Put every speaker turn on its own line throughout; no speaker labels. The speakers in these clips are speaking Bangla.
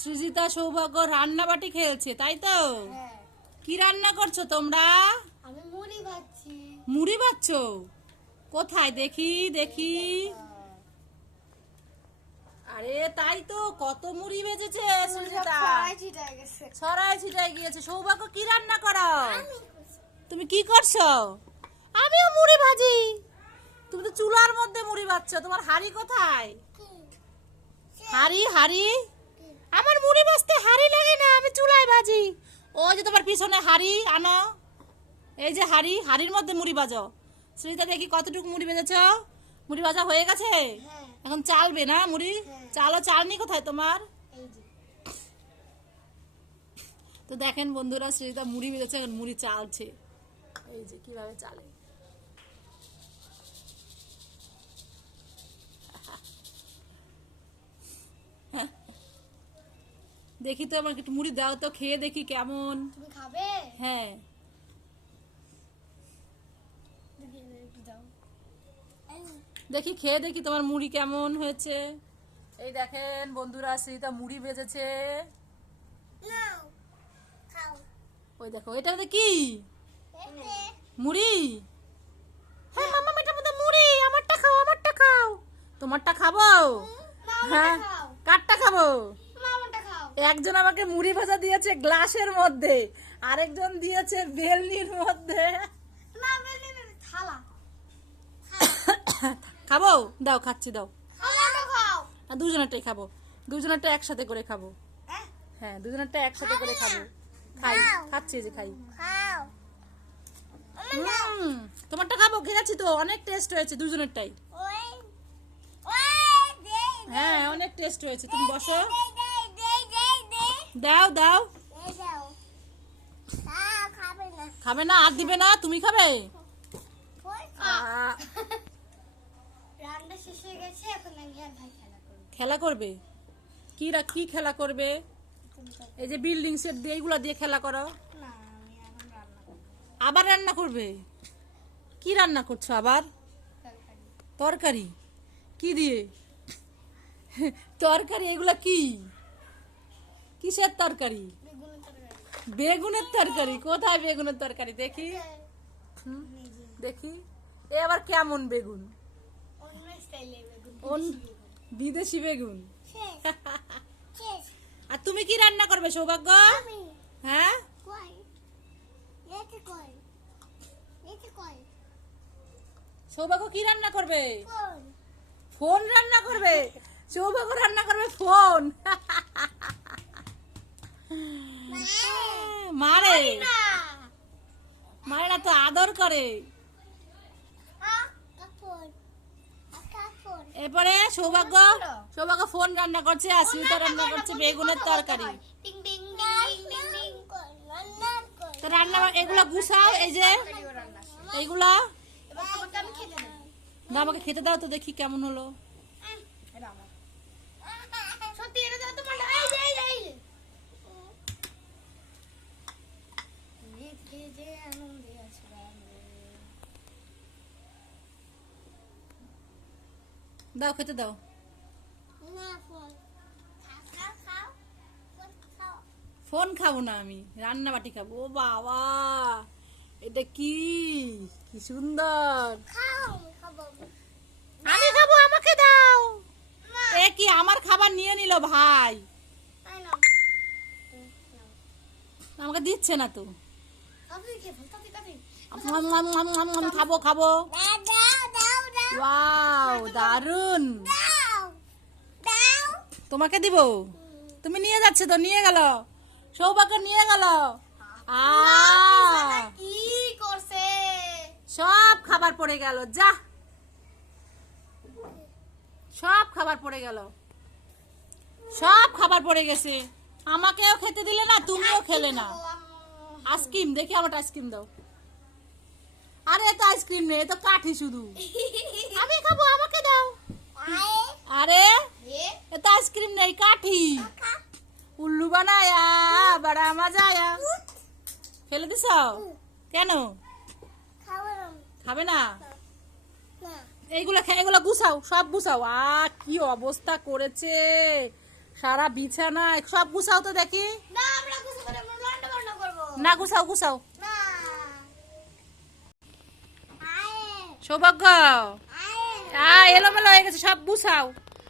সৃজিতা সৌভাগ্য রান্না বাটি খেলছে তাই তো?
হ্যাঁ।
কি রান্না করছ তোমরা?
আমি মুড়ি ভাজছি।
মুড়ি বাচ্ছ কোথায়? দেখি দেখি। আরে তাই তো কত মুড়ি বেজেছে সৃজিতা।
ছিটায়
ছড়াই ছিটাই গিয়েছে। সৌভাগ্য কি রান্না করো? তুমি কি করছ? আমিও মুড়ি ভাজি। তুমি তো চুলার মধ্যে মুড়ি ভাজছো। তোমার হাড়ি কোথায়? হাড়ি হাড়ি? আমার মুড়ি ভাজতে হাড়ি লাগে না আমি চুলায় ভাজি। ওই যে তোমার পিছনে হাড়ি আনো। এই যে হাড়ি হাড়ির মধ্যে মুড়ি ভাজো। শ্রীতা দেখি কতটুকু মুড়ি ভেজেছ। মুড়ি ভাজা হয়ে গেছে?
হ্যাঁ।
এখন চালবে না মুড়ি?
হ্যাঁ।
চালো চালনি কোথায় তোমার? তো দেখেন বন্ধুরা শ্রীতা মুড়ি বেঁধেছে এখন মুড়ি চালছে। এই যে কীভাবে চালে। দেখি তো আমাকে একটু মুড়ি দাও তো খেয়ে দেখি কেমন।
তুমি খাবে?
হ্যাঁ।
দেখি
খেয়ে দেখি তোমার মুড়ি কেমন হয়েছে। এই দেখেন বন্ধুরা শ্রীতা মুড়ি ভেজেছে। ওই দেখো এটাতে কি? মুড়ি? হ্যাঁ। মামা এটার মধ্যে মুড়ি। আমারটা খাও আমারটা খাও। তোমারটা খাব? হ্যাঁ। কারটা খাব? একজন আমাকে মুড়ি ভাজা দিয়েছে গ্লাসের মধ্যে আরেকজন দিয়েছে বেলনির মধ্যে।
না বেলে থালা।
খাব? দাও খাচ্ছি দাও। দুজনেরটাই খাব। দুজনেরটা একসাথে করে খাব।
হ্যাঁ
দুজনেরটা একসাথে করে খাব খাই খাচ্ছি যে খাই। তোমারটা খাব? খেয়েছি তো অনেক টেস্ট হয়েছে দুজনেরটাই। হ্যাঁ অনেক টেস্ট হয়েছে। তুমি বসো। দাও দাও।
খাবে না,
আর দিবে না, তুমি খাবে?
খেলা করবে?
কি কি খেলা করবে? এই যে বিল্ডিং সেট দিয়ে এইগুলা দিয়ে খেলা করো। আবার রান্না করবে? কি রান্না করছ আবার?
তরকারি।
কি দিয়ে? তরকারি, এগুলা কি? কিসের তরকারি?
বেগুনের তরকারি।
কোথায় বেগুনের তরকারি? দেখি। দেখি। এ আবার কেমন বেগুন? বিদেশি বেগুন। আর তুমি কি রান্না করবে সৌভাগ্য? হ্যাঁ? সৌভাগ্য কি রান্না করবে? ফোন রান্না করবে? সৌভাগ্য রান্না করবে ফোন। মারে।
না
মারে না তো আদর করে। এরপরে সৌভাগ্য সৌভাগ্য ফোন রান্না করছে আর সুতা রান্না করছে বেগুনের তরকারি। তো রান্না এগুলো গুছাও এই যে। এইগুলা আমাকে খেতে দাও তো দেখি কেমন হলো
এটা আমার সত্যি এটা দাও তোমার এই যে এই যে এই যে দেখে যে আনন্দে আছে
দাও খেতে দাও।
ফোন
খাব না আমি রান্না বাটি খাব। ও বাবা এটা কি? কি সুন্দর। আমি খাব আমাকে দাও। এ কি আমার খাবার নিয়ে নিল ভাই। আমাকে দিচ্ছে না তো। খাব খাব। ওয়াও
দারুণ
তোমাকে দিব? তুমি নিয়ে যাচ্ছে তো নিয়ে গেল। সৌভাগ্য নিয়ে গেল। সব খাবার পড়ে গেল যা। সব খাবার পড়ে গেল। সব খাবার পড়ে গেছে। আমাকেও খেতে দিলে না তুমিও খেলে না। আইসক্রিম দেখি আমার আইসক্রিম দাও। আরে এ তো আইসক্রিম নেই তো কাঠি শুধু। আমি খাব আমাকে দাও। আরে এ তো আইসক্রিম নেই কাঠি। উল্লু বানায়া বড়া মজা ফেলে দিছ? কেন? খাবে না? এইগুলো এগুলো গুছাও সব গুছাও। আ কি অবস্থা করেছে। সারা বিছানা সব গুছাও তো দেখি।
না
গুছাও গুছাও
না আয়ে
সৌভাগ্য।
আয়ে
এলোমেলো হয়ে গেছে সব গুছাও।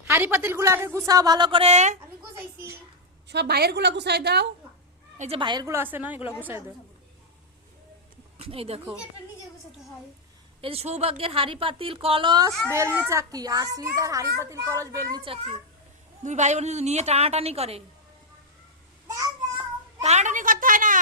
হাড়ি পাতিলগুলো আগে গুছাও ভালো করে। সব ভাইয়েরগুলো গুছাই দাও। এই যে ভাইয়েরগুলো আছে না এগুলো গুছাই দাও। এই দেখো। এই যে সৌভাগ্যের হাড়ি পাতিল কলস বেলনি চাকি। আর শ্রীদার হাড়ি পাতিল কলস বেলনি চাকি। দুই ভাই বোন নিয়ে টানাটানি করে। টানাটানি করতে হয় না।